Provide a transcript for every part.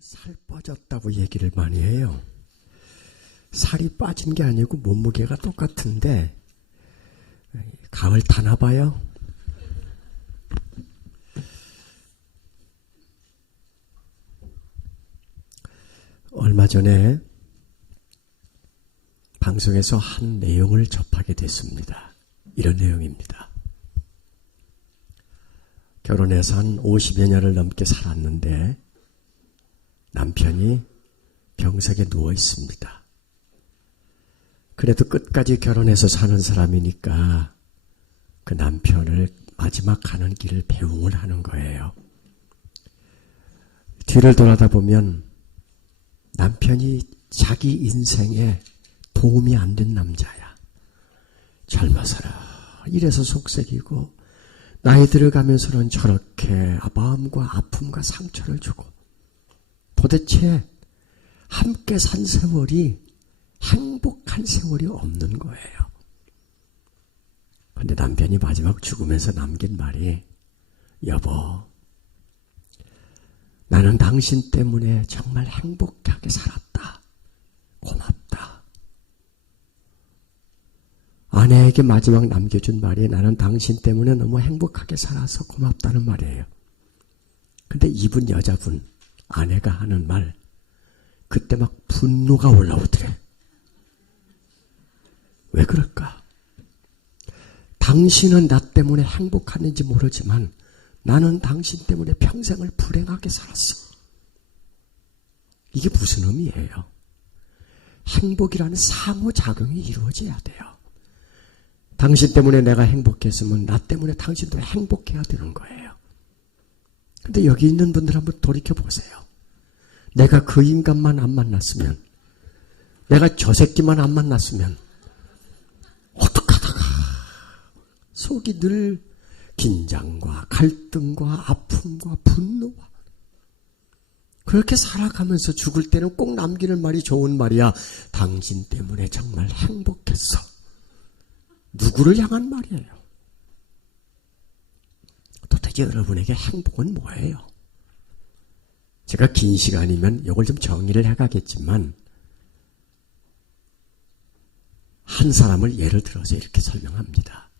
살 빠졌다고 얘기를 많이 해요. 살이 빠진 게 아니고 몸무게가 똑같은데 가을 타나 봐요. 얼마 전에 방송에서 한 내용을 접하게 됐습니다. 이런 내용입니다. 결혼해서 한 50여 년을 넘게 살았는데 남편이 병석에 누워 있습니다. 그래도 끝까지 결혼해서 사는 사람이니까 그 남편을 마지막 가는 길을 배웅을 하는 거예요. 뒤를 돌아다 보면 남편이 자기 인생에 도움이 안 된 남자야. 젊어서라 이래서 속색이고 나이 들어가면서는 저렇게 마음과 아픔과 상처를 주고 도대체 함께 산 세월이 행복한 세월이 없는 거예요. 그런데 남편이 마지막 죽으면서 남긴 말이 여보, 나는 당신 때문에 정말 행복하게 살았다. 고맙다. 아내에게 마지막 남겨준 말이 나는 당신 때문에 너무 행복하게 살아서 고맙다는 말이에요. 근데 이분 여자분 아내가 하는 말 그때 막 분노가 올라오더래. 왜 그럴까? 당신은 나 때문에 행복했는지 모르지만 나는 당신 때문에 평생을 불행하게 살았어. 이게 무슨 의미예요? 행복이라는 상호작용이 이루어져야 돼요. 당신 때문에 내가 행복했으면 나 때문에 당신도 행복해야 되는 거예요. 근데 여기 있는 분들 한번 돌이켜보세요. 내가 그 인간만 안 만났으면, 내가 저 새끼만 안 만났으면 어떡하다가 속이 늘 긴장과 갈등과 아픔과 분노와 그렇게 살아가면서 죽을 때는 꼭 남기는 말이 좋은 말이야. 당신 때문에 정말 행복했어. 누구를 향한 말이에요? 도대체 여러분에게 행복은 뭐예요? 제가 긴 시간이면 이걸 좀 정리를 해가겠지만 한 사람을 예를 들어서 이렇게 설명합니다.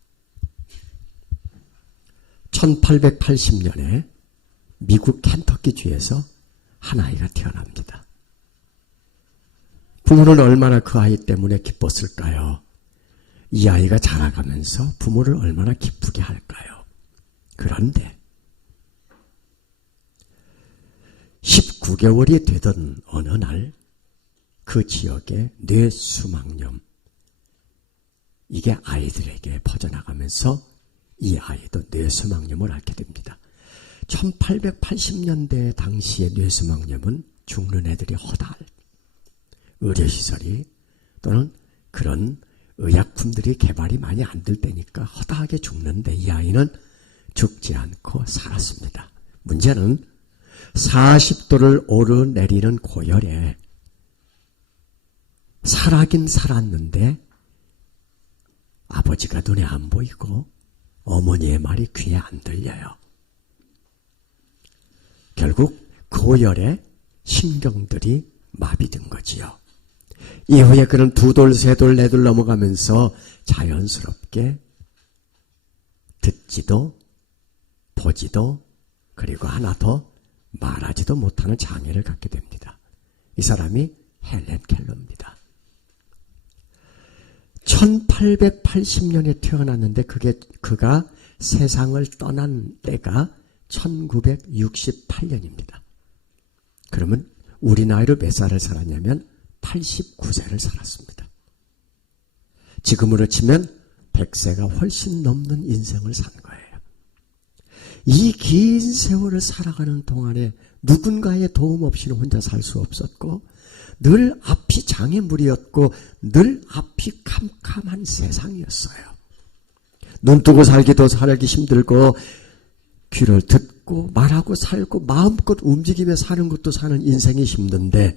1880년에 미국 켄터키주에서 한 아이가 태어납니다. 부모는 얼마나 그 아이 때문에 기뻤을까요? 이 아이가 자라가면서 부모를 얼마나 기쁘게 할까요? 그런데 19개월이 되던 어느 날 그 지역의 뇌수막염 이게 아이들에게 퍼져나가면서 이 아이도 뇌수막염을 앓게 됩니다. 1880년대 당시의 뇌수막염은 죽는 애들이 허다할 의료시설이 또는 그런 의약품들이 개발이 많이 안 될 때니까 허다하게 죽는데 이 아이는 죽지 않고 살았습니다. 문제는 40도를 오르내리는 고열에 살아긴 살았는데 아버지가 눈에 안 보이고 어머니의 말이 귀에 안 들려요. 결국 고열에 신경들이 마비된 거지요. 이후에 그는 2돌, 3돌, 4돌 넘어가면서 자연스럽게 듣지도 보지도 그리고 하나 더 말하지도 못하는 장애를 갖게 됩니다. 이 사람이 헬렌 켈러입니다. 1880년에 태어났는데 그가 세상을 떠난 때가 1968년입니다. 그러면 우리 나이로 몇 살을 살았냐면 89세를 살았습니다. 지금으로 치면 100세가 훨씬 넘는 인생을 산 거예요. 이 긴 세월을 살아가는 동안에 누군가의 도움 없이는 혼자 살 수 없었고 늘 앞이 장애물이었고 늘 앞이 캄캄한 세상이었어요. 눈 뜨고 살기도 살기 힘들고 귀를 듣고 말하고 살고 마음껏 움직이며 사는 것도 사는 인생이 힘든데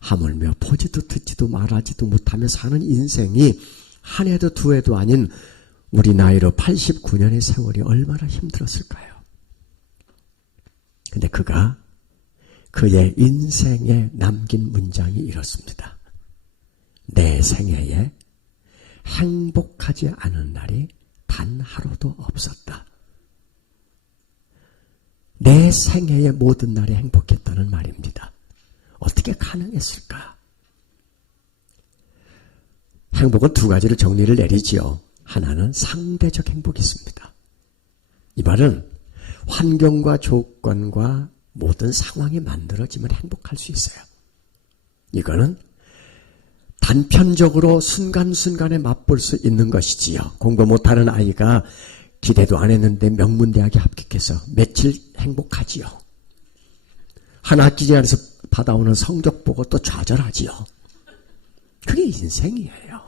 하물며 보지도 듣지도 말하지도 못하며 사는 인생이 한 해도 두 해도 아닌 우리 나이로 89년의 세월이 얼마나 힘들었을까요? 근데 그가 그의 인생에 남긴 문장이 이렇습니다. 내 생애에 행복하지 않은 날이 단 하루도 없었다. 내 생애의 모든 날이 행복했다는 말입니다. 어떻게 가능했을까? 행복은 두 가지로 정리를 내리지요. 하나는 상대적 행복이 있습니다. 이 말은 환경과 조건과 모든 상황이 만들어지면 행복할 수 있어요. 이거는 단편적으로 순간순간에 맛볼 수 있는 것이지요. 공부 못하는 아이가 기대도 안 했는데 명문대학에 합격해서 며칠 행복하지요. 한 학기 안에서 받아오는 성적 보고 또 좌절하지요. 그게 인생이에요.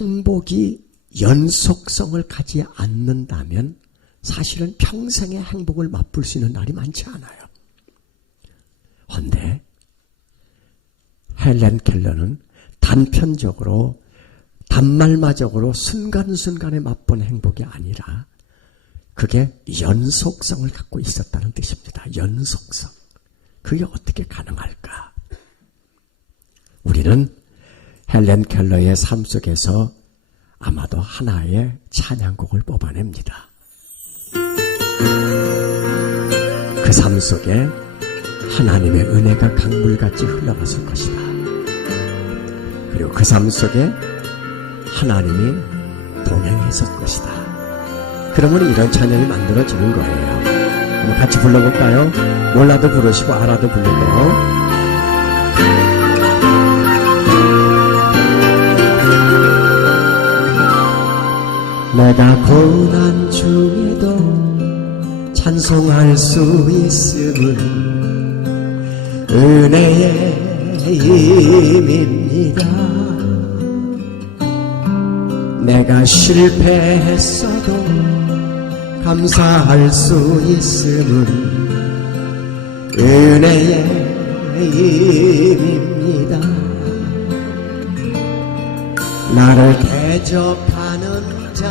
행복이 연속성을 가지 않는다면 사실은 평생의 행복을 맛볼 수 있는 날이 많지 않아요. 그런데 헬렌 켈러는 단편적으로 단말마적으로 순간순간에 맛본 행복이 아니라 그게 연속성을 갖고 있었다는 뜻입니다. 연속성. 그게 어떻게 가능할까? 우리는 헬렌 켈러의 삶 속에서 아마도 하나의 찬양곡을 뽑아냅니다. 그 삶 속에 하나님의 은혜가 강물같이 흘러갔을 것이다. 그리고 그 삶 속에 하나님이 동행했을 것이다. 그러면 이런 찬양이 만들어지는 거예요. 한번 같이 불러볼까요? 몰라도 부르시고 알아도 부르고. 내가 고난 중에도 찬송할 수 있음은 은혜의 힘입니다. 내가 실패했어도 감사할 수 있음은 은혜의 힘입니다. 나를 대적하는 자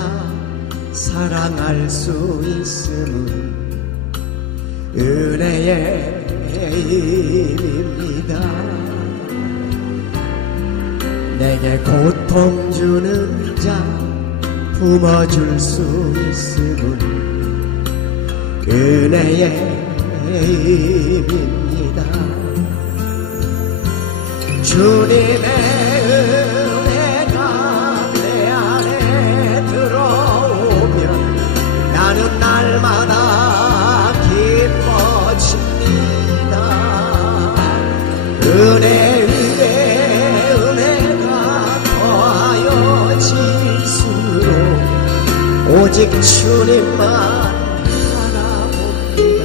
사랑할 수 있음은 은혜의 힘입니다. 내게 고통 주는 자 품어줄 수 있음은 은혜의 힘입니다. 주님의 은혜가 내 안에 들어오면 나는 날마다 기뻐집니다. 은혜 위에 은혜가 더하여질수록 오직 주님만 바라봅니다.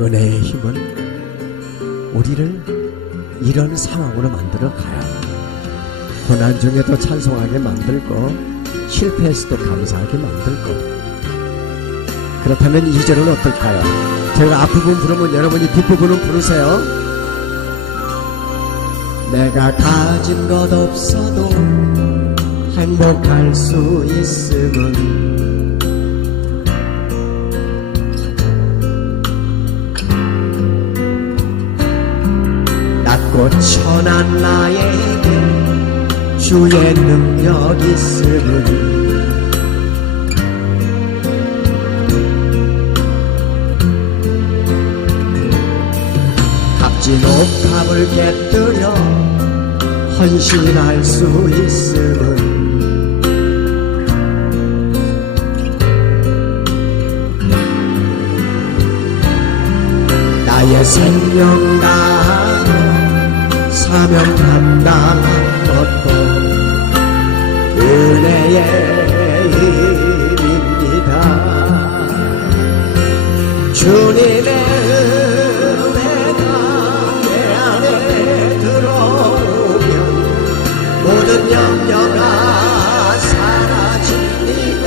은혜의 힘은 우리를 이런 상황으로 만들어 가요. 고난 중에도 찬송하게 만들고 실패했을 때 감사하게 만들고. 그렇다면 2절은 어떨까요? 제가 앞부분 부르면 여러분이 뒷부분은 부르세요. 내가 가진 것 없어도 행복할 수 있음은 낮고 천한 나에게 주의 능력 있음은 값진 옥탑을 깨뜨려 헌신할 수 있음은 나의 생명 다하며 사명 감당한 것도 은혜의 힘입니다. 주님의 은혜가 내 안에 들어오면 모든 염려가 사라집니다.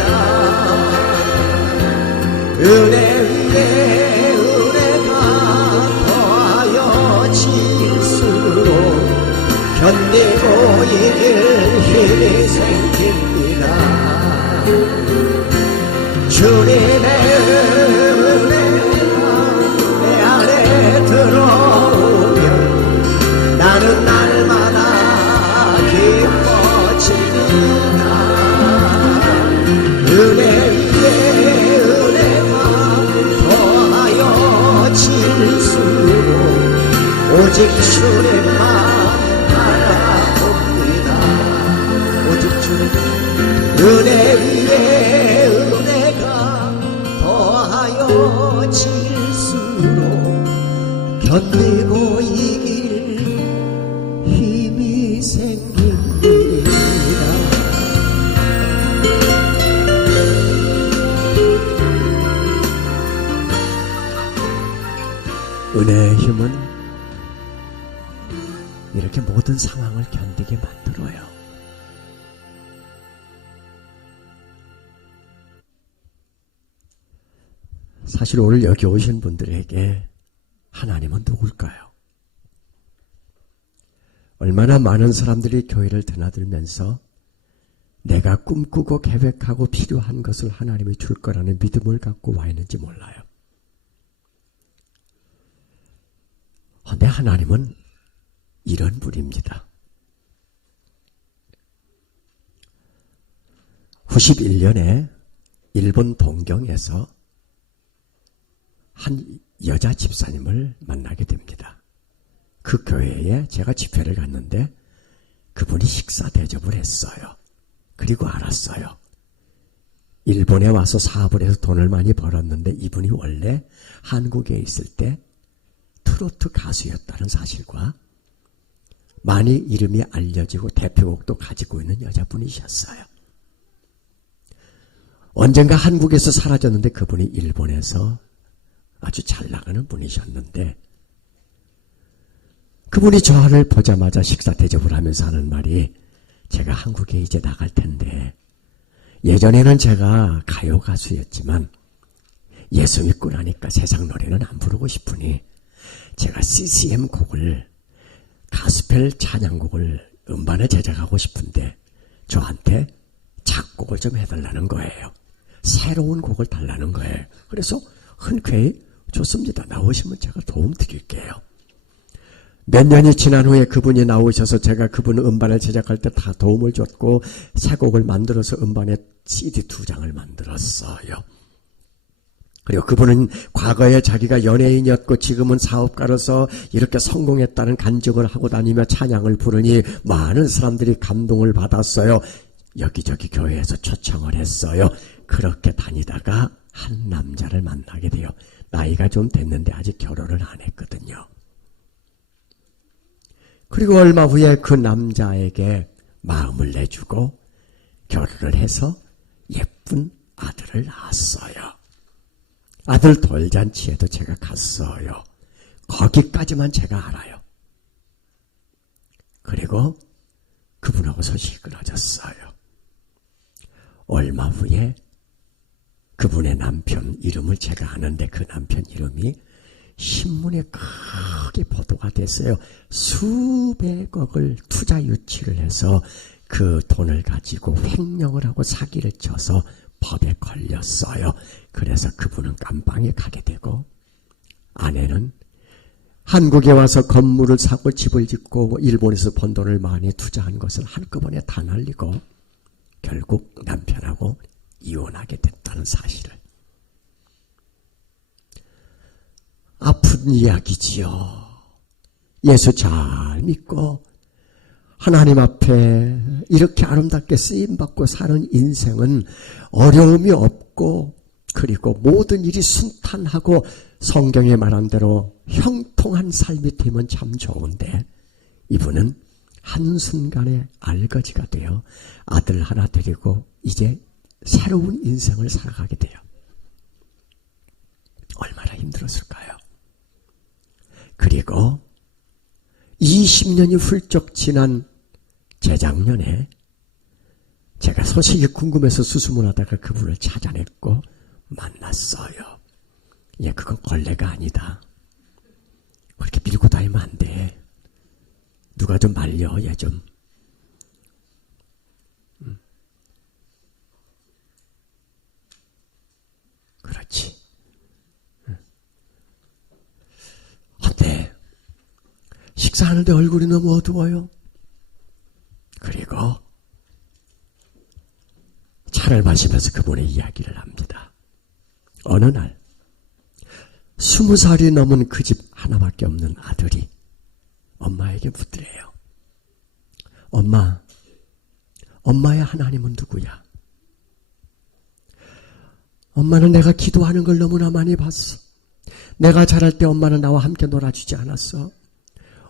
은혜 위에 은혜가 더하여질수록 견디고 이길 힘이 생깁니다. 주님의 은혜가 내 안에 들어오면 나는 날마다 기뻐지리라. 은혜 위에 은혜가 더하여 질수록 오직 주님만 바라봅니다. 오직 주님 은혜 위에 은혜가 더하여 질수록 견디고 이길 힘이 생깁니다. 은혜의 힘은 이렇게 모든 상황을 견디게 만들어요. 사실 오늘 여기 오신 분들에게 하나님은 누굴까요? 얼마나 많은 사람들이 교회를 드나들면서 내가 꿈꾸고 계획하고 필요한 것을 하나님이 줄 거라는 믿음을 갖고 와 있는지 몰라요. 근데 하나님은 이런 분입니다. 91년에 일본 동경에서 한 여자 집사님을 만나게 됩니다. 그 교회에 제가 집회를 갔는데 그분이 식사 대접을 했어요. 그리고 알았어요. 일본에 와서 사업을 해서 돈을 많이 벌었는데 이분이 원래 한국에 있을 때 트로트 가수였다는 사실과 많이 이름이 알려지고 대표곡도 가지고 있는 여자분이셨어요. 언젠가 한국에서 사라졌는데 그분이 일본에서 아주 잘 나가는 분이셨는데 그분이 저를 보자마자 식사 대접을 하면서 하는 말이 제가 한국에 이제 나갈 텐데 예전에는 제가 가요 가수였지만 예수 믿고 나니까 세상 노래는 안 부르고 싶으니 제가 CCM 곡을 가스펠 찬양곡을 음반에 제작하고 싶은데 저한테 작곡을 좀 해달라는 거예요. 새로운 곡을 달라는 거예요. 그래서 흔쾌히 좋습니다. 나오시면 제가 도움 드릴게요. 몇 년이 지난 후에 그분이 나오셔서 제가 그분 음반을 제작할 때 다 도움을 줬고 새 곡을 만들어서 음반에 CD 2장을 만들었어요. 그리고 그분은 과거에 자기가 연예인이었고 지금은 사업가로서 이렇게 성공했다는 간증을 하고 다니며 찬양을 부르니 많은 사람들이 감동을 받았어요. 여기저기 교회에서 초청을 했어요. 그렇게 다니다가 한 남자를 만나게 돼요. 나이가 좀 됐는데 아직 결혼을 안 했거든요. 그리고 얼마 후에 그 남자에게 마음을 내주고 결혼을 해서 예쁜 아들을 낳았어요. 아들 돌잔치에도 제가 갔어요. 거기까지만 제가 알아요. 그리고 그분하고 소식이 끊어졌어요. 얼마 후에 그분의 남편 이름을 제가 아는데 그 남편 이름이 신문에 크게 보도가 됐어요. 수백억을 투자 유치를 해서 그 돈을 가지고 횡령을 하고 사기를 쳐서 법에 걸렸어요. 그래서 그분은 감방에 가게 되고 아내는 한국에 와서 건물을 사고 집을 짓고 일본에서 번 돈을 많이 투자한 것을 한꺼번에 다 날리고 결국 남편하고 이혼하게 됐다는 사실을. 아픈 이야기지요. 예수 잘 믿고 하나님 앞에 이렇게 아름답게 쓰임받고 사는 인생은 어려움이 없고 그리고 모든 일이 순탄하고 성경에 말한 대로 형통한 삶이 되면 참 좋은데 이분은 한순간에 알거지가 되어 아들 하나 데리고 이제 새로운 인생을 살아가게 돼요. 얼마나 힘들었을까요? 그리고 20년이 훌쩍 지난 재작년에 제가 소식이 궁금해서 수소문하다가 그분을 찾아냈고 만났어요. 예, 그건 걸레가 아니다. 그렇게 밀고 다니면 안 돼. 누가 좀 말려, 얘 좀. 같이. 어때? 식사하는데 얼굴이 너무 어두워요. 그리고 차를 마시면서 그분의 이야기를 합니다. 어느 날 20살이 넘은 그 집 하나밖에 없는 아들이 엄마에게 묻더래요. 엄마의 하나님은 누구야? 엄마는 내가 기도하는 걸 너무나 많이 봤어. 내가 자랄 때 엄마는 나와 함께 놀아주지 않았어.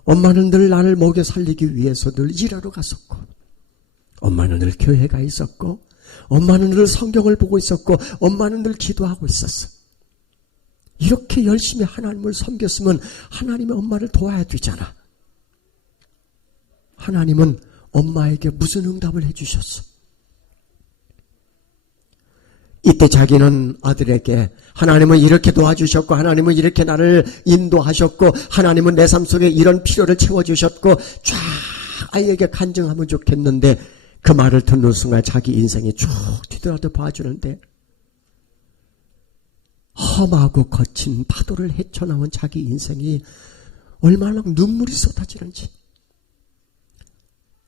엄마는 늘 나를 먹여 살리기 위해서 늘 일하러 갔었고, 엄마는 늘 교회 가 있었고, 엄마는 늘 성경을 보고 있었고, 엄마는 늘 기도하고 있었어. 이렇게 열심히 하나님을 섬겼으면 하나님의 엄마를 도와야 되잖아. 하나님은 엄마에게 무슨 응답을 해주셨어? 이때 자기는 아들에게 하나님은 이렇게 도와주셨고, 하나님은 이렇게 나를 인도하셨고, 하나님은 내 삶 속에 이런 필요를 채워주셨고, 쫙 아이에게 간증하면 좋겠는데, 그 말을 듣는 순간 자기 인생이 쭉 뒤돌아도 봐주는데, 험하고 거친 파도를 헤쳐나온 자기 인생이 얼마나 눈물이 쏟아지는지,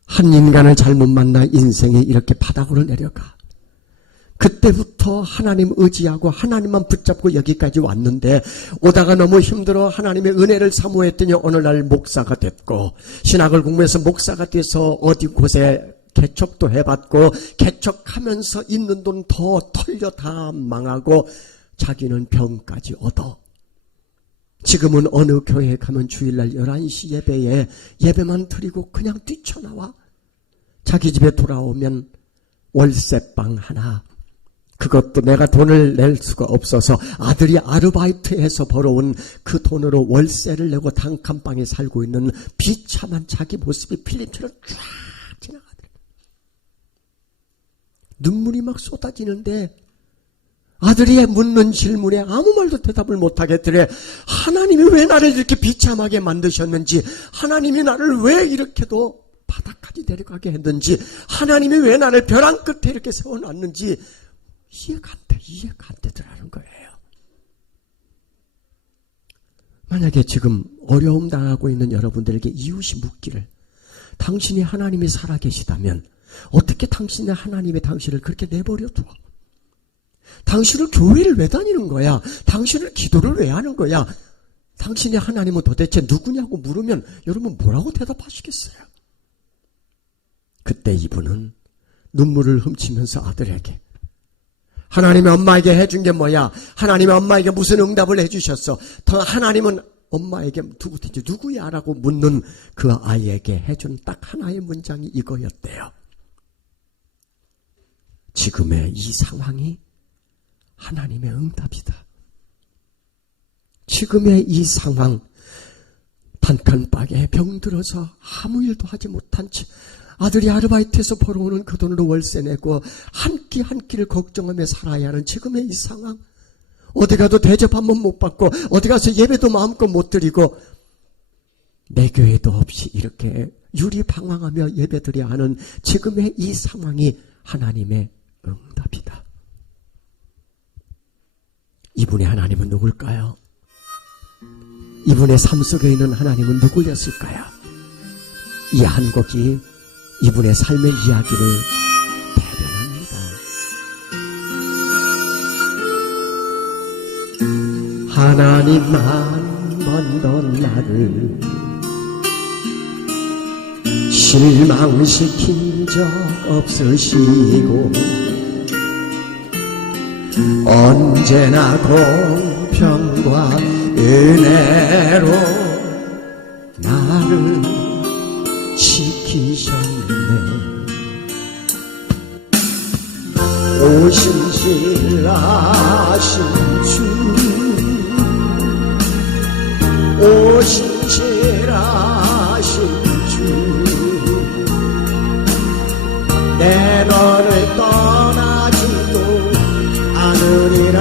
한 인간을 잘못 만나 인생이 이렇게 바닥으로 내려가. 그때부터 하나님 의지하고 하나님만 붙잡고 여기까지 왔는데, 오다가 너무 힘들어 하나님의 은혜를 사모했더니 어느 날 목사가 됐고, 신학을 공부해서 목사가 돼서 어디 곳에 개척도 해봤고, 개척하면서 있는 돈 더 털려 다 망하고, 자기는 병까지 얻어. 지금은 어느 교회에 가면 주일날 11시 예배에 예배만 드리고 그냥 뛰쳐나와. 자기 집에 돌아오면 월세방 하나, 그것도 내가 돈을 낼 수가 없어서 아들이 아르바이트해서 벌어온 그 돈으로 월세를 내고 단칸방에 살고 있는 비참한 자기 모습이 필름처럼 쫙 지나가더래. 눈물이 막 쏟아지는데 아들이 묻는 질문에 아무 말도 대답을 못하겠더래. 하나님이 왜 나를 이렇게 비참하게 만드셨는지, 하나님이 나를 왜 이렇게도 바닥까지 내려가게 했는지, 하나님이 왜 나를 벼랑 끝에 이렇게 세워놨는지 이해가 안 되더라는 거예요. 만약에 지금 어려움 당하고 있는 여러분들에게 이웃이 묻기를, 당신이 하나님이 살아계시다면 어떻게 당신의 하나님의 당신을 그렇게 내버려 두어? 당신을 교회를 왜 다니는 거야? 당신을 기도를 왜 하는 거야? 당신의 하나님은 도대체 누구냐고 물으면 여러분 뭐라고 대답하시겠어요? 그때 이분은 눈물을 훔치면서 아들에게, 하나님이 엄마에게 해준 게 뭐야? 하나님이 엄마에게 무슨 응답을 해주셨어? 더 하나님은 엄마에게 누구야? 라고 묻는 그 아이에게 해준 딱 하나의 문장이 이거였대요. 지금의 이 상황이 하나님의 응답이다. 지금의 이 상황, 단칸방에 병들어서 아무 일도 하지 못한 채 아들이 아르바이트에서 벌어오는 그 돈으로 월세 내고 한 끼 한 끼를 걱정하며 살아야 하는 지금의 이 상황, 어디 가도 대접 한 번 못 받고 어디 가서 예배도 마음껏 못 드리고 내 교회도 없이 이렇게 유리방황하며 예배드려야 하는 지금의 이 상황이 하나님의 응답이다. 이분의 하나님은 누굴까요? 이분의 삶 속에 있는 하나님은 누구였을까요? 이 한 곡이 이분의 삶의 이야기를 대변합니다. 하나님만 만던 나를 실망시킨 적 없으시고 언제나 공평과 은혜로 나를 지키셨네. 오신실하신 주, 오신실하신 주, 내 너를 떠나지도 않으리라.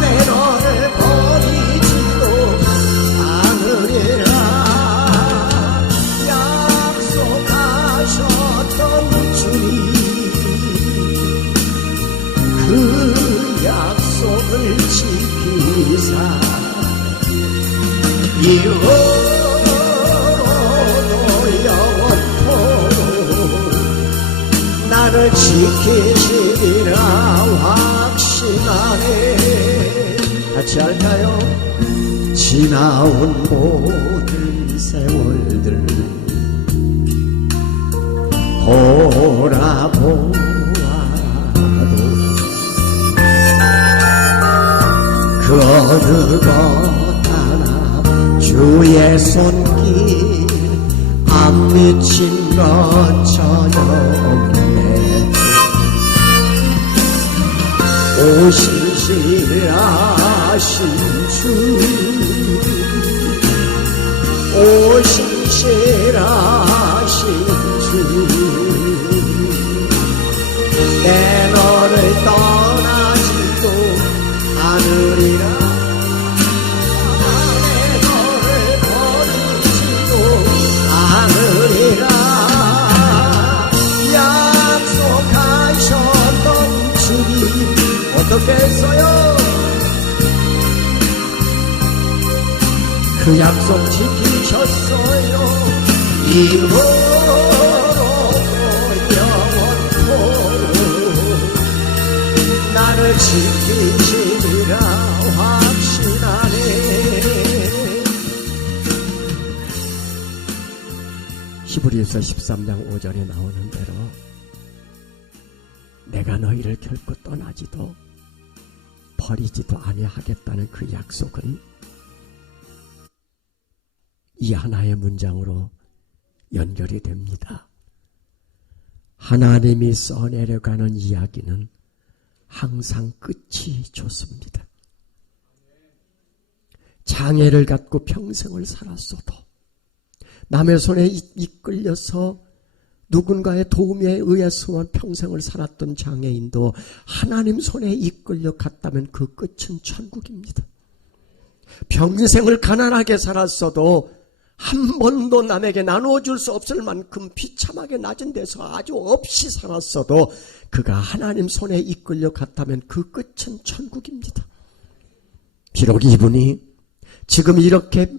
내 너를 버리지도 않으리라. 약속하셨던 주님, 그 지키사 이후로도 영원토록 나를 지키시리라 확신하네. 같이 할까요? 지나온 모든 세월들 돌아보아도 그 어느 것 하나 주의 손길 안 미친 것 전혀 없네. 오신실하신 주 오신실하신 주 내 너를 떠나지도 않으리라. 내 너를 버리지도 않으리라. 약속하셨던 주님 어떻게 했어요? 그 약속 지키셨어요. 이후로도 영원토록 나를 지키시리라 확신하네. 히브리서 13장 5절에 나오는 대로 내가 너희를 결코 떠나지도 버리지도 아니하겠다는 그 약속은 이 하나의 문장으로 연결이 됩니다. 하나님이 써내려가는 이야기는 항상 끝이 좋습니다. 장애를 갖고 평생을 살았어도 남의 손에 이끌려서 누군가의 도움에 의해서만 평생을 살았던 장애인도 하나님 손에 이끌려 갔다면 그 끝은 천국입니다. 평생을 가난하게 살았어도 한 번도 남에게 나눠줄 수 없을 만큼 비참하게 낮은 데서 아주 없이 살았어도 그가 하나님 손에 이끌려 갔다면 그 끝은 천국입니다. 비록 이분이 지금 이렇게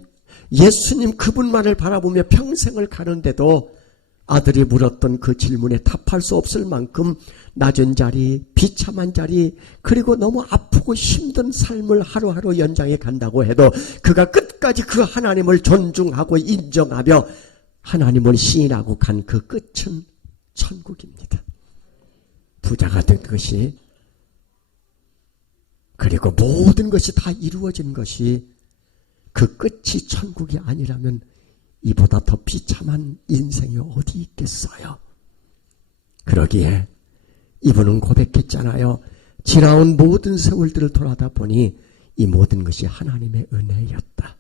예수님 그분만을 바라보며 평생을 가는데도 아들이 물었던 그 질문에 답할 수 없을 만큼 낮은 자리, 비참한 자리, 그리고 너무 아프고 힘든 삶을 하루하루 연장해 간다고 해도 그가 끝까지 그 하나님을 존중하고 인정하며 하나님을 시인하고 간 그 끝은 천국입니다. 부자가 된 것이, 그리고 모든 것이 다 이루어진 것이 그 끝이 천국이 아니라면 이보다 더 비참한 인생이 어디 있겠어요? 그러기에 이분은 고백했잖아요. 지나온 모든 세월들을 돌아다 보니 이 모든 것이 하나님의 은혜였다.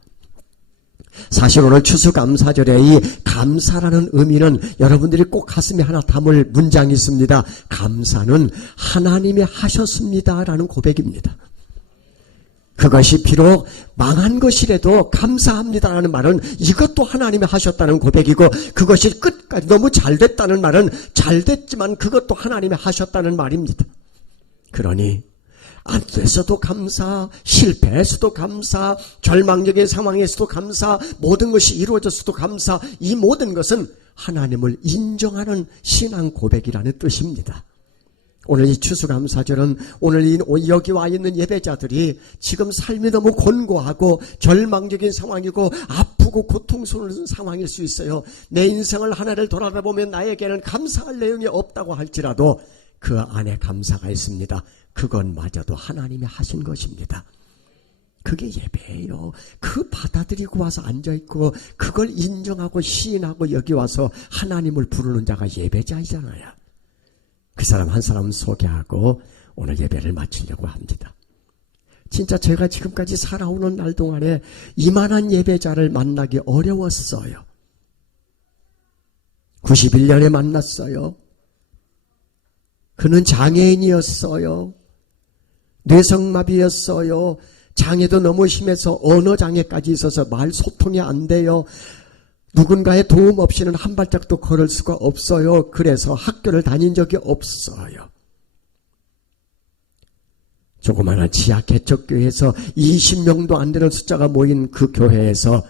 사실 오늘 추수감사절에 이 감사라는 의미는 여러분들이 꼭 가슴에 하나 담을 문장이 있습니다. 감사는 하나님이 하셨습니다라는 고백입니다. 그것이 비록 망한 것이라도 감사합니다라는 말은 이것도 하나님이 하셨다는 고백이고, 그것이 끝까지 너무 잘됐다는 말은 잘됐지만 그것도 하나님이 하셨다는 말입니다. 그러니 안 돼서도 감사, 실패해서도 감사, 절망적인 상황에서도 감사, 모든 것이 이루어졌어도 감사, 이 모든 것은 하나님을 인정하는 신앙 고백이라는 뜻입니다. 오늘 이 추수감사절은 오늘 여기 와 있는 예배자들이 지금 삶이 너무 곤고하고 절망적인 상황이고 아프고 고통스러운 상황일 수 있어요. 내 인생을 하나를 돌아다보면 나에게는 감사할 내용이 없다고 할지라도 그 안에 감사가 있습니다. 그것마저도 하나님이 하신 것입니다. 그게 예배예요. 그 받아들이고 와서 앉아있고 그걸 인정하고 시인하고 여기 와서 하나님을 부르는 자가 예배자이잖아요. 그 사람 한 사람 소개하고 오늘 예배를 마치려고 합니다. 진짜 제가 지금까지 살아오는 날 동안에 이만한 예배자를 만나기 어려웠어요. 91년에 만났어요. 그는 장애인이었어요. 뇌성마비였어요. 장애도 너무 심해서 언어장애까지 있어서 말 소통이 안 돼요. 누군가의 도움 없이는 한 발짝도 걸을 수가 없어요. 그래서 학교를 다닌 적이 없어요. 조그마한 지하 개척교회에서 20명도 안 되는 숫자가 모인 그 교회에서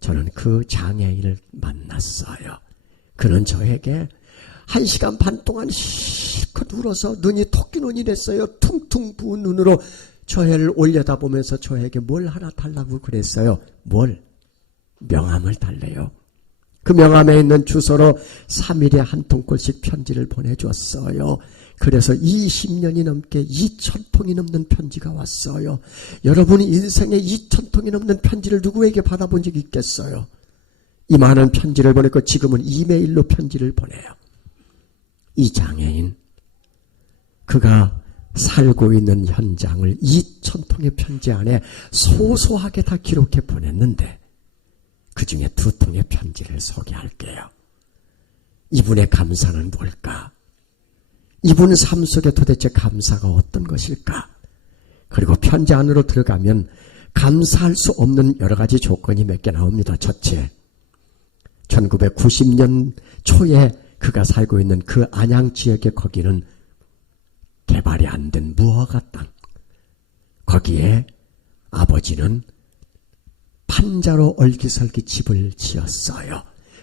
저는 그 장애인을 만났어요. 그는 저에게 1시간 반 동안 실컷 울어서 눈이 토끼 눈이 됐어요. 퉁퉁 부은 눈으로 저를 올려다보면서 저에게 뭘 하나 달라고 그랬어요. 뭘? 명함을 달래요. 그 명함에 있는 주소로 3일에 한 통꼴씩 편지를 보내줬어요. 그래서 20년이 넘게 2,000통이 넘는 편지가 왔어요. 여러분이 인생에 2,000통이 넘는 편지를 누구에게 받아본 적이 있겠어요? 이 많은 편지를 보냈고 지금은 이메일로 편지를 보내요. 이 장애인, 그가 살고 있는 현장을 2,000통의 편지 안에 소소하게 다 기록해 보냈는데 그 중에 2통의 편지를 소개할게요. 이분의 감사는 뭘까? 이분 삶 속에 도대체 감사가 어떤 것일까? 그리고 편지 안으로 들어가면 감사할 수 없는 여러 가지 조건이 몇 개 나옵니다. 첫째, 1990년 초에 그가 살고 있는 그 안양 지역에 거기는 개발이 안 된 무허가 땅. 거기에 아버지는 판자로 얼기설기 집을 지었어요.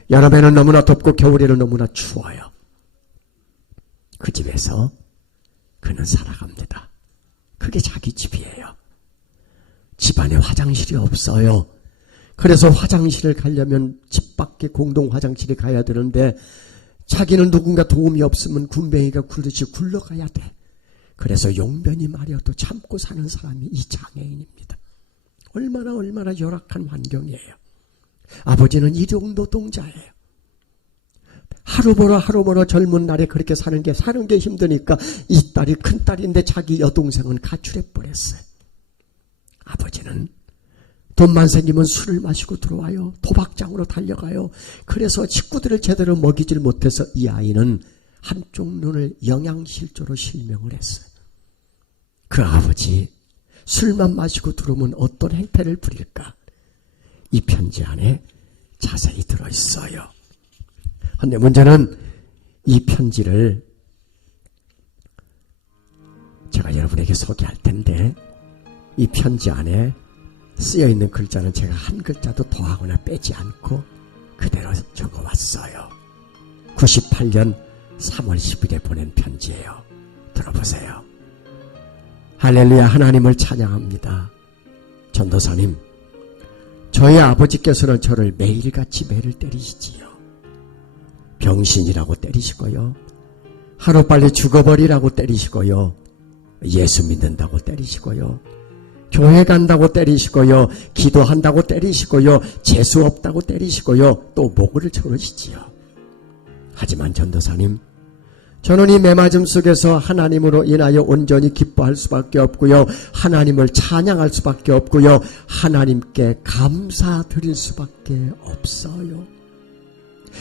여름에는 너무나 덥고 겨울에는 너무나 추워요. 그 집에서 그는 살아갑니다. 그게 자기 집이에요. 집안에 화장실이 없어요. 그래서 화장실을 가려면 집 밖에 공동 화장실에 가야 되는데 자기는 누군가 도움이 없으면 군뱅이가 굴듯이 굴러가야 돼. 그래서 용변이 마려도 참고 사는 사람이 이 장애인입니다. 얼마나 열악한 환경이에요. 아버지는 일용노동자예요. 하루 벌어 젊은 날에 그렇게 사는 게 힘드니까 이 딸이 큰 딸인데 자기 여동생은 가출해버렸어요. 아버지는 돈만 생기면 술을 마시고 들어와요. 도박장으로 달려가요. 그래서 식구들을 제대로 먹이질 못해서 이 아이는 한쪽 눈을 영양실조로 실명을 했어요. 그 아버지 술만 마시고 들어오면 어떤 행태를 부릴까? 이 편지 안에 자세히 들어있어요. 그런데 문제는 이 편지를 제가 여러분에게 소개할 텐데 이 편지 안에 쓰여있는 글자는 제가 한 글자도 더하거나 빼지 않고 그대로 적어왔어요. 98년 3월 10일에 보낸 편지예요. 들어보세요. 할렐루야, 하나님을 찬양합니다. 전도사님, 저희 아버지께서는 저를 매일같이 매를 때리시지요. 병신이라고 때리시고요. 하루빨리 죽어버리라고 때리시고요. 예수 믿는다고 때리시고요. 교회 간다고 때리시고요. 기도한다고 때리시고요. 재수 없다고 때리시고요. 또 목을 조르시지요. 하지만 전도사님, 저는 이 매맞음 속에서 하나님으로 인하여 온전히 기뻐할 수밖에 없고요. 하나님을 찬양할 수밖에 없고요. 하나님께 감사드릴 수밖에 없어요.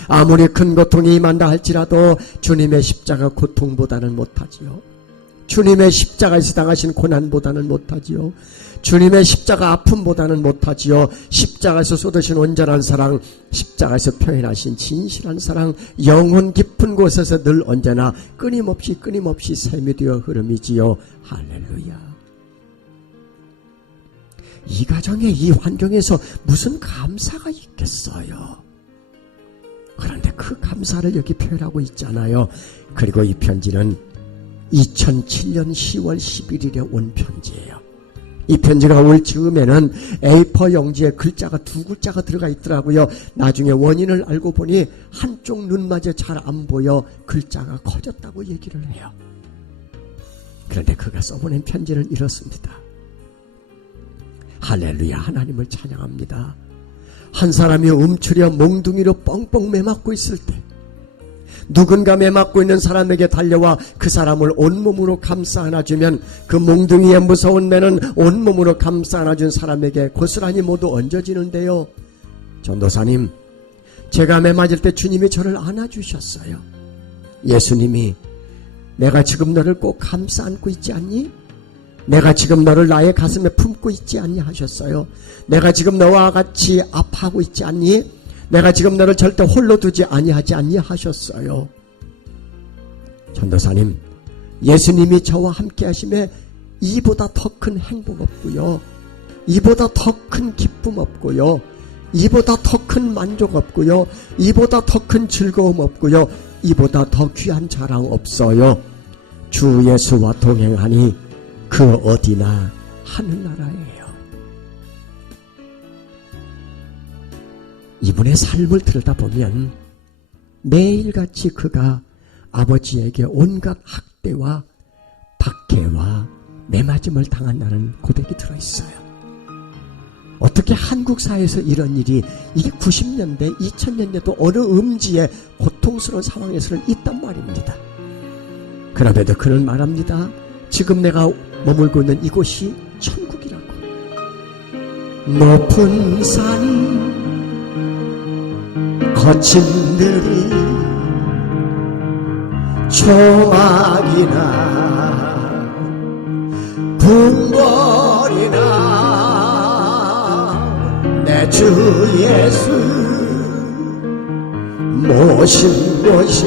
아무리 큰 고통이 임한다 할지라도 주님의 십자가 고통보다는 못하지요. 주님의 십자가에서 당하신 고난보다는 못하지요. 주님의 십자가 아픔보다는 못하지요. 십자가에서 쏟으신 온전한 사랑, 십자가에서 표현하신 진실한 사랑, 영혼 깊은 곳에서 늘 언제나 끊임없이 샘이 되어 흐름이지요. 할렐루야. 이 가정에 이 환경에서 무슨 감사가 있겠어요. 그런데 그 감사를 여기 표현하고 있잖아요. 그리고 이 편지는 2007년 10월 11일에 온 편지예요. 이 편지가 올 즈음에는 A4 용지에 글자가 2글자가 들어가 있더라고요. 나중에 원인을 알고 보니 한쪽 눈마저 잘 안 보여 글자가 커졌다고 얘기를 해요. 그런데 그가 써보낸 편지는 이렇습니다. 할렐루야, 하나님을 찬양합니다. 한 사람이 움츠려 몽둥이로 뻥뻥 매맞고 있을 때 누군가 매맞고 있는 사람에게 달려와 그 사람을 온몸으로 감싸 안아주면 그 몽둥이의 무서운 매는 온몸으로 감싸 안아준 사람에게 고스란히 모두 얹어지는데요. 전도사님, 제가 매맞을 때 주님이 저를 안아주셨어요. 예수님이 내가 지금 너를 꼭 감싸 안고 있지 않니? 내가 지금 너를 나의 가슴에 품고 있지 않니 하셨어요. 내가 지금 너와 같이 아파하고 있지 않니? 내가 지금 너를 절대 홀로 두지 아니하지 않니 하셨어요. 전도사님, 예수님이 저와 함께 하심에 이보다 더 큰 행복 없고요. 이보다 더 큰 기쁨 없고요. 이보다 더 큰 만족 없고요. 이보다 더 큰 즐거움 없고요. 이보다 더 귀한 자랑 없어요. 주 예수와 동행하니 그 어디나 하늘나라예요. 이분의 삶을 들여다보면 매일같이 그가 아버지에게 온갖 학대와 박해와 매맞음을 당한다는 고백이 들어있어요. 어떻게 한국 사회에서 이런 일이 이게 90년대, 2000년대도 어느 음지에 고통스러운 상황에서는 있단 말입니다. 그럼에도 그는 말합니다. 지금 내가 머물고 있는 이곳이 천국이라고. 높은 산 거친 들이 조막이나 궁궐이나 내 주 예수 모신 곳이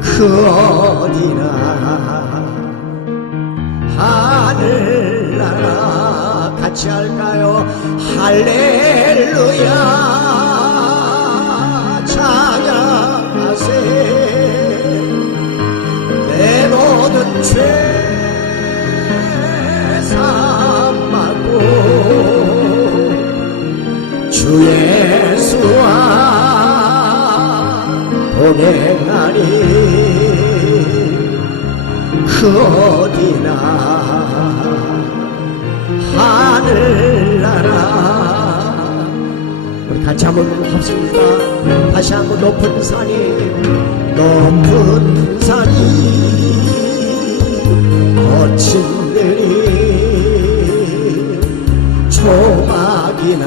그 어디나 하늘나라. 같이 할까요? 할렐루야 찬양하세. 내 모든 죄 삼았고 주 예수와 동행하니 그 어디나 하늘나라. 우리 같이 한번 합시다. 다시 한번 높은 산이 거친 들이 조막이나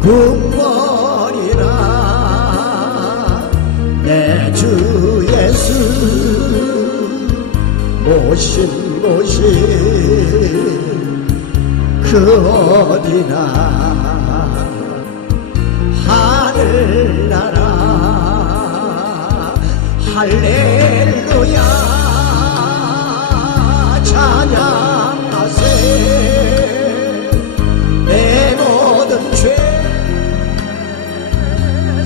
궁궐이나 내 주 예수 모신 곳이 그 어디나 하늘나라. 할렐루야 찬양하세. 내 모든 죄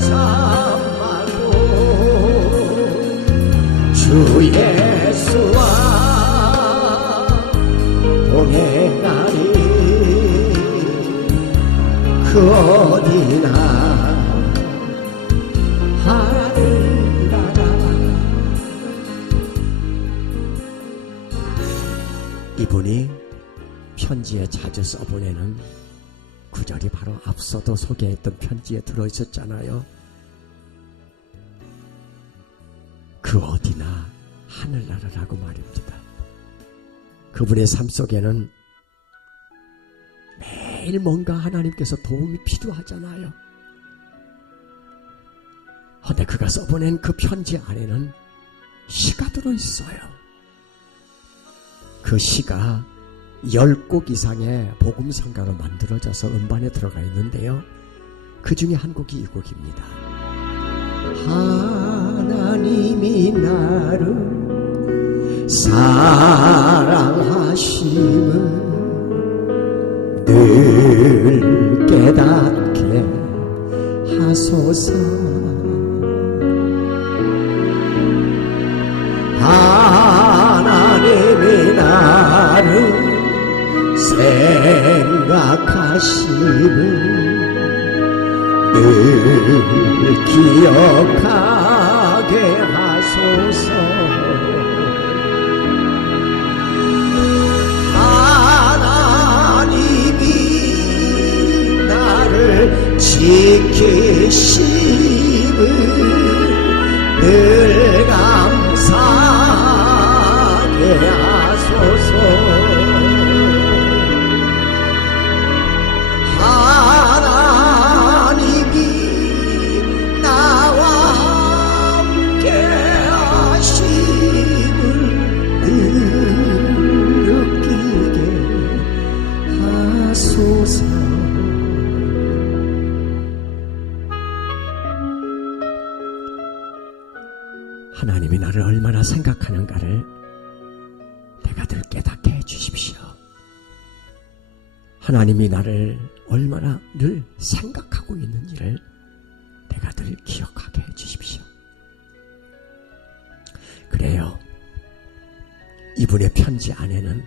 삼았고 주 예수와 동행하니 그 어디나 하늘나라. 이분이 편지에 자주 써보내는 구절이 바로 앞서도 소개했던 편지에 들어있었잖아요. 그 어디나 하늘나라라고 말입니다. 그분의 삶 속에는 매일 뭔가 하나님께서 도움이 필요하잖아요. 근데 그가 써보낸 그 편지 안에는 시가 들어있어요. 그 시가 10곡 이상의 복음상가로 만들어져서 음반에 들어가 있는데요. 그 중에 한 곡이 이 곡입니다. 하나님이 나를 사랑하심을 늘 깨닫게 하소서. 하나님이 나를 생각하심을 늘 기억하게 하소서. 하나님이 나를 지키심을 늘 감사하게 하소서. 하나님이 나를 얼마나 생각하는가를 내가 늘 깨닫게 해주십시오. 하나님이 나를 얼마나 늘 생각하고 있는지를 내가 늘 기억하게 해주십시오. 그래요. 이분의 편지 안에는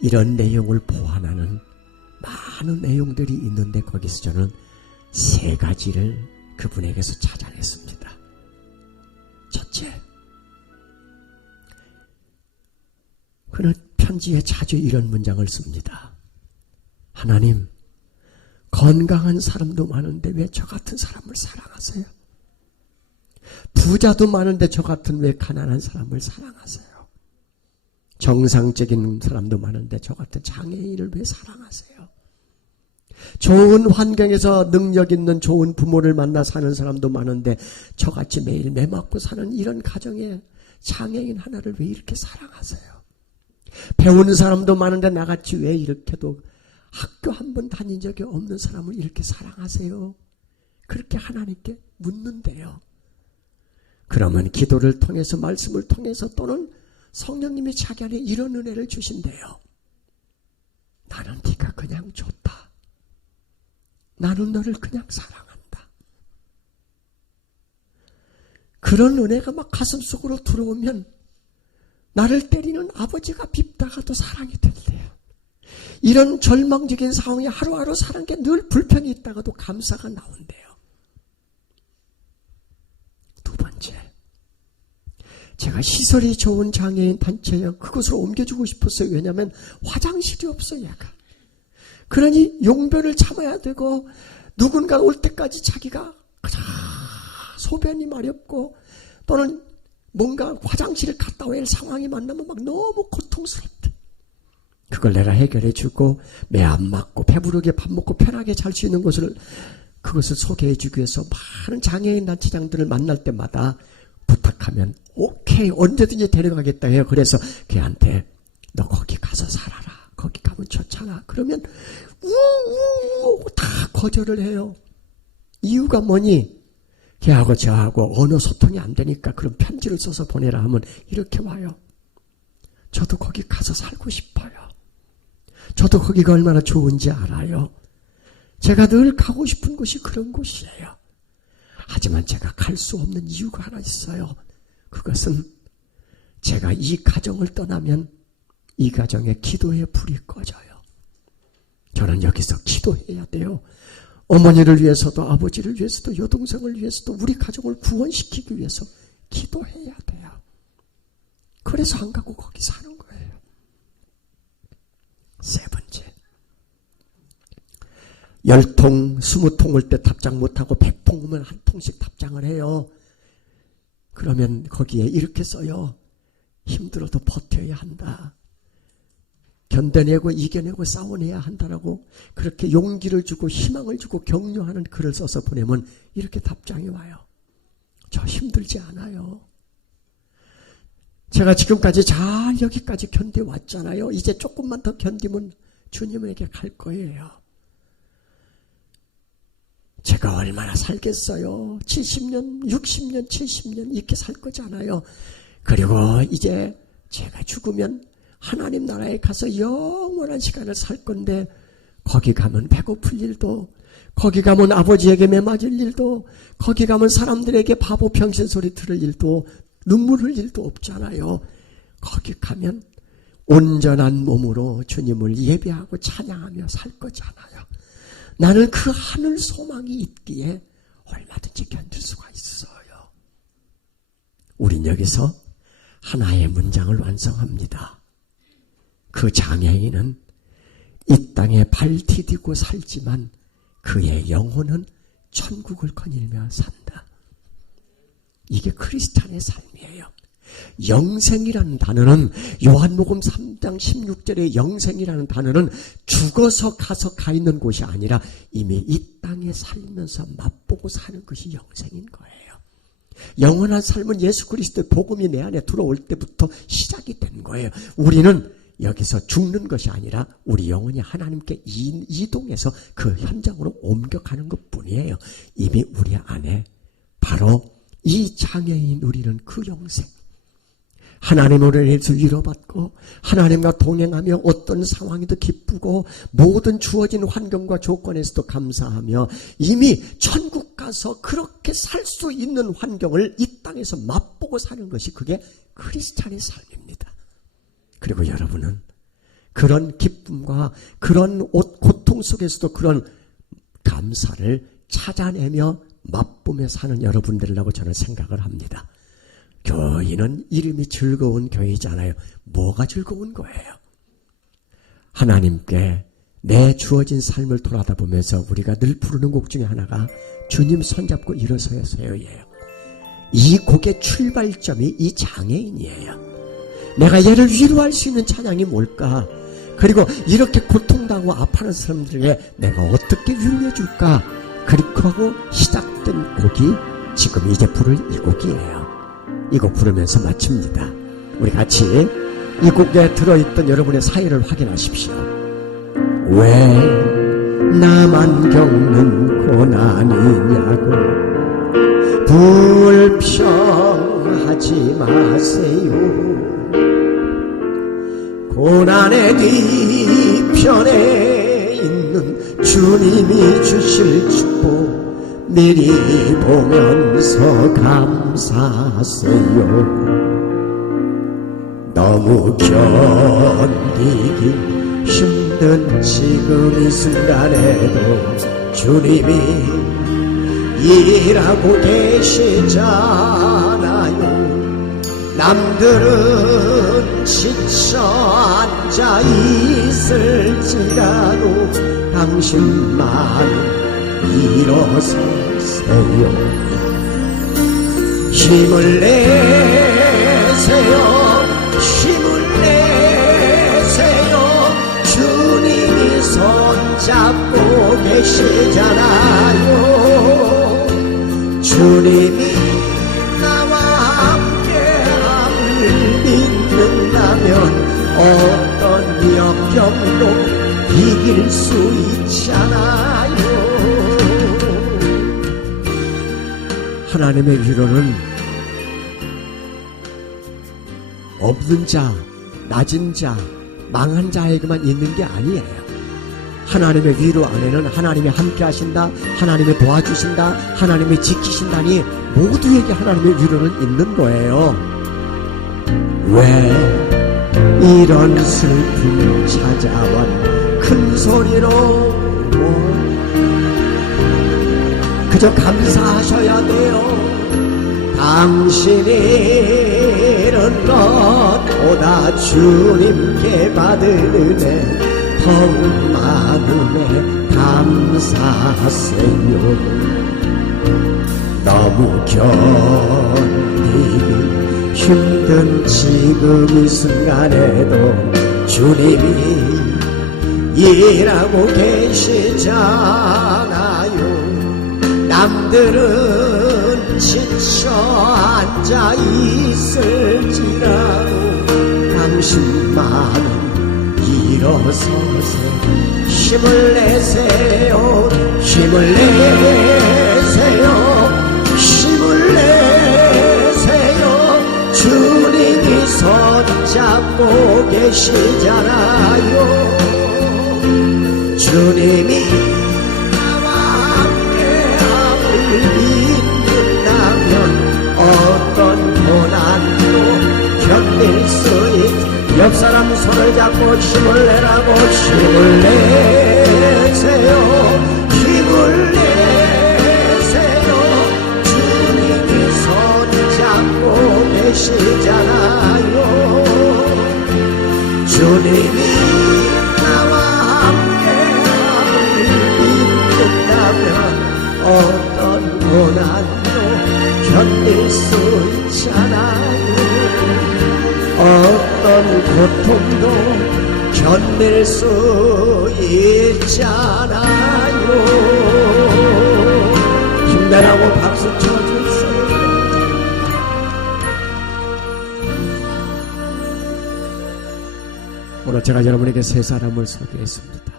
이런 내용을 보완하는 많은 내용들이 있는데 거기서 저는 3가지를 그분에게서 찾아냈습니다. 첫째, 그는 편지에 자주 이런 문장을 씁니다. 하나님, 건강한 사람도 많은데 왜 저 같은 사람을 사랑하세요? 부자도 많은데 저 같은 왜 가난한 사람을 사랑하세요? 정상적인 사람도 많은데 저 같은 장애인을 왜 사랑하세요? 좋은 환경에서 능력 있는 좋은 부모를 만나 사는 사람도 많은데 저같이 매일 매 맞고 사는 이런 가정에 장애인 하나를 왜 이렇게 사랑하세요? 배우는 사람도 많은데 나같이 왜 이렇게도 학교 한 번 다닌 적이 없는 사람을 이렇게 사랑하세요? 그렇게 하나님께 묻는데요. 그러면 기도를 통해서 말씀을 통해서 또는 성령님이 자기 안에 이런 은혜를 주신대요. 나는 네가 그냥 좋다. 나는 너를 그냥 사랑한다. 그런 은혜가 막 가슴속으로 들어오면 나를 때리는 아버지가 밉다가도 사랑이 된대요. 이런 절망적인 상황에 하루하루 사는 게 늘 불편이 있다가도 감사가 나온대요. 두 번째, 제가 시설이 좋은 장애인 단체에 그곳으로 옮겨주고 싶었어요. 왜냐하면 화장실이 없어 얘가. 그러니 용변을 참아야 되고 누군가 올 때까지 자기가 소변이 마렵고 또는 뭔가 화장실을 갔다 올 상황이 만나면 막 너무 고통스럽대. 그걸 내가 해결해 주고 매 안 맞고 배부르게 밥 먹고 편하게 잘 수 있는 곳을 그것을 소개해 주기 위해서 많은 장애인 단체장들을 만날 때마다 부탁하면 오케이 언제든지 데려가겠다 해요. 그래서 걔한테 너 거기 가서 살아라. 거기 가면 좋잖아. 그러면 우우우 다 거절을 해요. 이유가 뭐니? 걔하고 저하고 언어 소통이 안 되니까 그럼 편지를 써서 보내라 하면 이렇게 와요. 저도 거기 가서 살고 싶어요. 저도 거기가 얼마나 좋은지 알아요. 제가 늘 가고 싶은 곳이 그런 곳이에요. 하지만 제가 갈 수 없는 이유가 하나 있어요. 그것은 제가 이 가정을 떠나면 이 가정에 기도의 불이 꺼져요. 저는 여기서 기도해야 돼요. 어머니를 위해서도 아버지를 위해서도 여동생을 위해서도 우리 가정을 구원시키기 위해서 기도해야 돼요. 그래서 안 가고 거기 사는 거예요. 세 번째, 10통, 20통 올 때 답장 못하고 100통 오면 한 통씩 답장을 해요. 그러면 거기에 이렇게 써요. 힘들어도 버텨야 한다. 견뎌내고 이겨내고 싸워내야 한다라고 그렇게 용기를 주고 희망을 주고 격려하는 글을 써서 보내면 이렇게 답장이 와요. 저 힘들지 않아요. 제가 지금까지 잘 여기까지 견뎌왔잖아요. 이제 조금만 더 견디면 주님에게 갈 거예요. 제가 얼마나 살겠어요. 70년, 60년, 70년 이렇게 살 거잖아요. 그리고 이제 제가 죽으면 하나님 나라에 가서 영원한 시간을 살 건데 거기 가면 배고플 일도 거기 가면 아버지에게 매맞을 일도 거기 가면 사람들에게 바보 병신 소리 들을 일도 눈물 흘릴 일도 없잖아요. 거기 가면 온전한 몸으로 주님을 예배하고 찬양하며 살 거잖아요. 나는 그 하늘 소망이 있기에 얼마든지 견딜 수가 있어요. 우린 여기서 하나의 문장을 완성합니다. 그 장애인은 이 땅에 발 디디고 살지만 그의 영혼은 천국을 거닐며 산다. 이게 크리스찬의 삶이에요. 영생이라는 단어는 요한복음 3장 16절의 영생이라는 단어는 죽어서 가서 가 있는 곳이 아니라 이미 이 땅에 살면서 맛보고 사는 것이 영생인 거예요. 영원한 삶은 예수 그리스도의 복음이 내 안에 들어올 때부터 시작이 된 거예요. 우리는 여기서 죽는 것이 아니라 우리 영혼이 하나님께 이동해서 그 현장으로 옮겨가는 것뿐이에요. 이미 우리 안에 바로 이 장애인 우리는 그 영생, 하나님으로 인해서 위로받고 하나님과 동행하며 어떤 상황에도 기쁘고 모든 주어진 환경과 조건에서도 감사하며 이미 천국 가서 그렇게 살 수 있는 환경을 이 땅에서 맛보고 사는 것이 그게 크리스찬의 삶입니다. 그리고 여러분은 그런 기쁨과 그런 고통 속에서도 그런 감사를 찾아내며 맛보며 사는 여러분들이라고 저는 생각을 합니다. 교회는 이름이 즐거운 교회잖아요. 뭐가 즐거운 거예요? 하나님께 내 주어진 삶을 돌아다 보면서 우리가 늘 부르는 곡 중에 하나가 주님 손잡고 일어서세요예요. 이 곡의 출발점이 이 장애인이에요. 내가 얘를 위로할 수 있는 찬양이 뭘까? 그리고 이렇게 고통당하고 아파하는 사람들에게 내가 어떻게 위로해 줄까? 그렇게 하고 시작된 곡이 지금 이제 부를 이 곡이에요. 이 곡 부르면서 마칩니다. 우리 같이 이 곡에 들어있던 여러분의 사연을 확인하십시오. 왜 나만 겪는 고난이냐고 불평하지 마세요. 고난의 뒤편에 있는 주님이 주실 축복 미리 보면서 감사하세요. 너무 견디기 힘든 지금 이 순간에도 주님이 일하고 계시잖아요. 남들은 지쳐 앉아 있을지라도 당신만 일어서세요. 힘을 내세요. 힘을 내세요. 주님이 손잡고 계시잖아요. 주님이 나와 함께함을 믿는다면 어떤 역경도 이길 수 있잖아요. 하나님의 위로는 없는 자, 낮은 자, 망한 자에게만 있는 게 아니에요. 하나님의 위로 안에는 하나님이 함께 하신다, 하나님이 도와주신다, 하나님이 지키신다니 모두에게 하나님의 위로는 있는 거예요. 왜 이런 슬픔 찾아와 큰 소리로 그저 감사하셔야 돼요. 당신이 이런 것보다 주님께 받은 은혜 더욱 많은 은혜 감사하세요. 너무 견디기 힘든 지금 이 순간에도 주님이 일하고 계시잖아요. 남들은 지쳐 앉아 있을지라도 당신만은 일어서세요. 힘을 내세요. 힘을 내세요. 힘을 내세요. 주님이 손잡고 계시잖아요. 주님이 믿는다면 어떤 고난도 견딜 수 있. 옆 사람 손을 잡고 힘을 내라고. 힘을 내세요. 힘을 내세요. 주님이 손잡고 계시잖아요. 주님이 나와 함께함을 믿는다면 어떤 고난도 견딜 수 있잖아요. 어떤 고통도 견딜 수 있잖아요. 힘내라고 박수 쳐주세요. 오늘 제가 여러분에게 세 사람을 소개했습니다.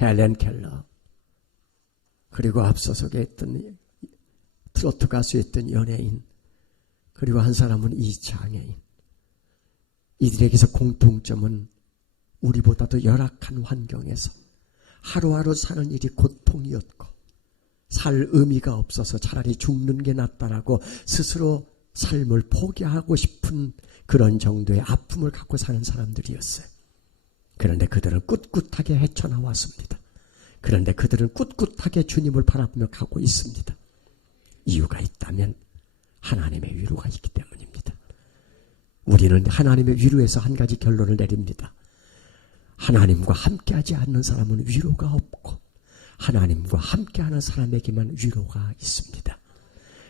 헬렌 켈러, 그리고 앞서 소개했던 트로트 가수였던 연예인, 그리고 한 사람은 이 장애인. 이들에게서 공통점은 우리보다도 열악한 환경에서 하루하루 사는 일이 고통이었고 살 의미가 없어서 차라리 죽는 게 낫다라고 스스로 삶을 포기하고 싶은 그런 정도의 아픔을 갖고 사는 사람들이었어요. 그런데 그들은 꿋꿋하게 헤쳐나왔습니다. 그런데 그들은 꿋꿋하게 주님을 바라보며 가고 있습니다. 이유가 있다면 하나님의 위로가 있기 때문입니다. 우리는 하나님의 위로에서 한 가지 결론을 내립니다. 하나님과 함께하지 않는 사람은 위로가 없고 하나님과 함께하는 사람에게만 위로가 있습니다.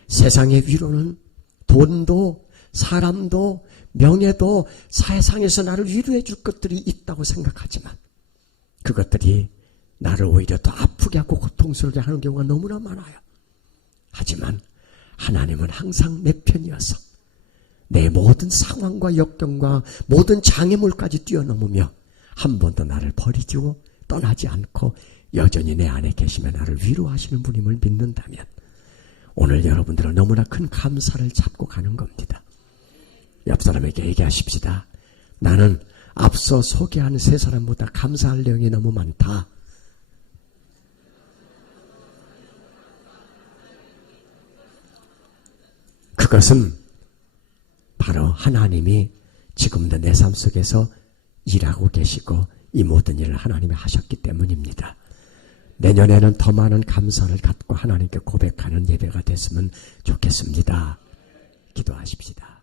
세상의 위로는 돈도 사람도 명예도 세상에서 나를 위로해 줄 것들이 있다고 생각하지만 그것들이 나를 오히려 더 아프게 하고 고통스럽게 하는 경우가 너무나 많아요. 하지만 하나님은 항상 내 편이어서 내 모든 상황과 역경과 모든 장애물까지 뛰어넘으며 한 번도 나를 버리고 떠나지 않고 여전히 내 안에 계시며 나를 위로하시는 분임을 믿는다면 오늘 여러분들은 너무나 큰 감사를 잡고 가는 겁니다. 옆 사람에게 얘기하십시다. 나는 앞서 소개한 세 사람보다 감사할 내용이 너무 많다. 그것은 바로 하나님이 지금도 내 삶 속에서 일하고 계시고 이 모든 일을 하나님이 하셨기 때문입니다. 내년에는 더 많은 감사를 갖고 하나님께 고백하는 예배가 됐으면 좋겠습니다. 기도하십시다.